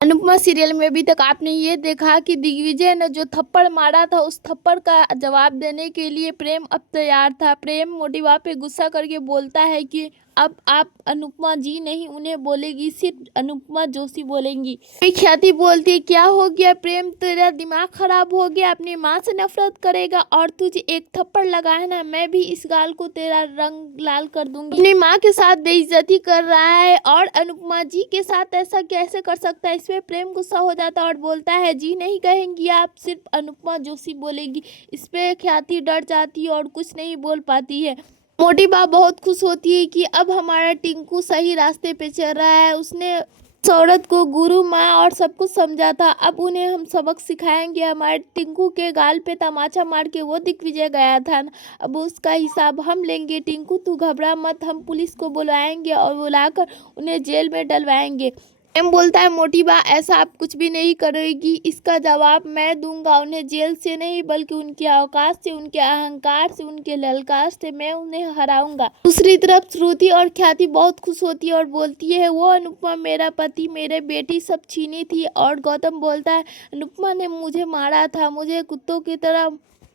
Anupama serial में अभी तक आपने ये देखा कि दिग्विजय ने जो थप्पड़ मारा था उस थप्पड़ का जवाब देने के लिए प्रेम अब तैयार था। प्रेम मोटिवा पे गुस्सा करके बोलता है कि अब आप अनुपमा जी नहीं उन्हें बोलेगी, सिर्फ अनुपमा जोशी बोलेंगी। फिर ख्याति बोलती है क्या हो गया प्रेम, तेरा दिमाग खराब हो गया, अपनी माँ से नफरत करेगा और तुझे एक थप्पड़ लगा है ना, मैं भी इस गाल को तेरा रंग लाल कर दूंगी। अपनी माँ के साथ बेइज्जती कर रहा है और अनुपमा जी के साथ ऐसा कैसे कर सकता है। इसमें प्रेम गुस्सा हो जाता है और बोलता है जी नहीं कहेंगी आप, सिर्फ अनुपमा जोशी बोलेगी। इस पे ख्याति डर जाती है और कुछ नहीं बोल पाती है। मोटी बा बहुत खुश होती है कि अब हमारा टिंकू सही रास्ते पे चल रहा है। उसने उस औरत को गुरु माँ और सब कुछ समझा था, अब उन्हें हम सबक सिखाएंगे। हमारे टिंकू के गाल पे तमाचा मार के वो दिग्विजय गया था ना, अब उसका हिसाब हम लेंगे। टिंकू तू घबरा मत, हम पुलिस को बुलाएंगे और बुलाकर उन्हें जेल में डलवाएंगे। एम बोलता है मोटी बा ऐसा आप कुछ भी नहीं करेगी, इसका जवाब मैं दूंगा। उन्हें जेल से नहीं बल्कि उनके अवकाश से, उनके अहंकार से, उनके ललकार से मैं उन्हें हराऊंगा। दूसरी तरफ श्रुति और ख्याति बहुत खुश होती है और बोलती है वो अनुपमा मेरा पति, मेरे बेटी सब छीनी थी। और गौतम बोलता है अनुपमा ने मुझे मारा था, मुझे कुत्तों की तरह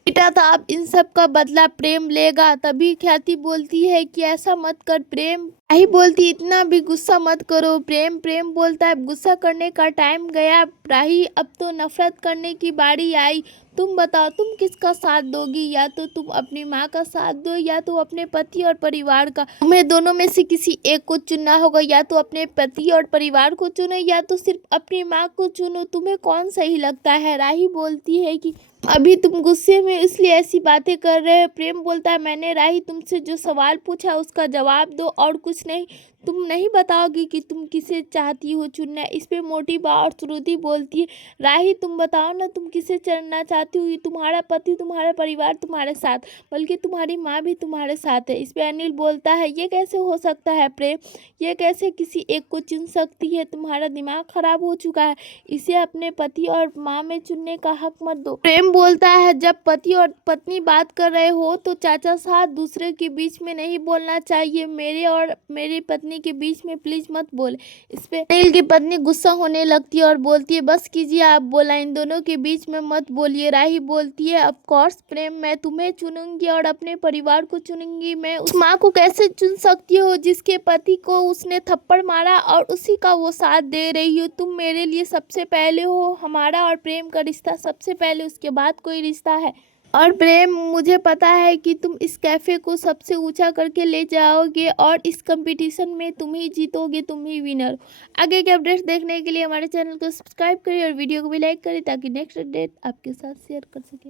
पीटा था, अब इन सब का बदला प्रेम लेगा। तभी ख्याति बोलती है कि ऐसा मत कर प्रेम। राही बोलती इतना भी गुस्सा मत करो प्रेम। प्रेम बोलता है गुस्सा करने का टाइम गया राही, अब तो नफरत करने की बारी आई। तुम बताओ तुम किसका साथ दोगी, या तो तुम अपनी माँ का साथ दो या तो अपने पति और परिवार का। तुम्हें दोनों में से किसी एक को चुनना होगा, या तो अपने पति और परिवार को चुनो या तो सिर्फ अपनी माँ को चुनो, तुम्हें कौन सही लगता है। राही बोलती है कि अभी तुम गुस्से में इसलिए ऐसी बातें कर रहे हो। प्रेम बोलता है मैंने राही तुमसे जो सवाल पूछा उसका जवाब दो और कुछ नहीं। तुम नहीं बताओगी कि तुम किसे चाहती हो चुनना। इस पे मोटी बा और श्रुति बोलती है राही तुम बताओ ना तुम किसे चुनना चाहती हो, तुम्हारा पति, तुम्हारा परिवार तुम्हारे साथ, बल्कि तुम्हारी माँ भी तुम्हारे साथ है। इस पे अनिल बोलता है ये कैसे हो सकता है प्रेम, ये कैसे किसी एक को चुन सकती है, तुम्हारा दिमाग खराब हो चुका है, इसे अपने पति और माँ में चुनने का हक मत दो। प्रेम बोलता है जब पति और पत्नी बात कर रहे हो तो चाचा साहब दूसरे के बीच में नहीं बोलना चाहिए, मेरे और मेरी पत्नी के बीच में प्लीज मत बोले। इस पे अनिल की पत्नी गुस्सा होने लगती है और बोलती है बस कीजिए आप, बोला इन दोनों के बीच में मत बोलिए। राही बोलती है ऑफ कोर्स प्रेम, मैं तुम्हें चुनूंगी और अपने परिवार को चुनूंगी। मैं उस माँ को कैसे चुन सकती हो जिसके पति को उसने थप्पड़ मारा और उसी का वो साथ दे रही हो। तुम मेरे लिए सबसे पहले हो, हमारा और प्रेम का रिश्ता सबसे पहले, उसके बाद कोई रिश्ता है। और प्रेम मुझे पता है कि तुम इस कैफे को सबसे ऊंचा करके ले जाओगे और इस कंपटीशन में तुम ही जीतोगे, तुम ही विनर हो। आगे के अपडेट्स देखने के लिए हमारे चैनल को सब्सक्राइब करिए और वीडियो को भी लाइक करिए ताकि नेक्स्ट अपडेट आपके साथ शेयर कर सके।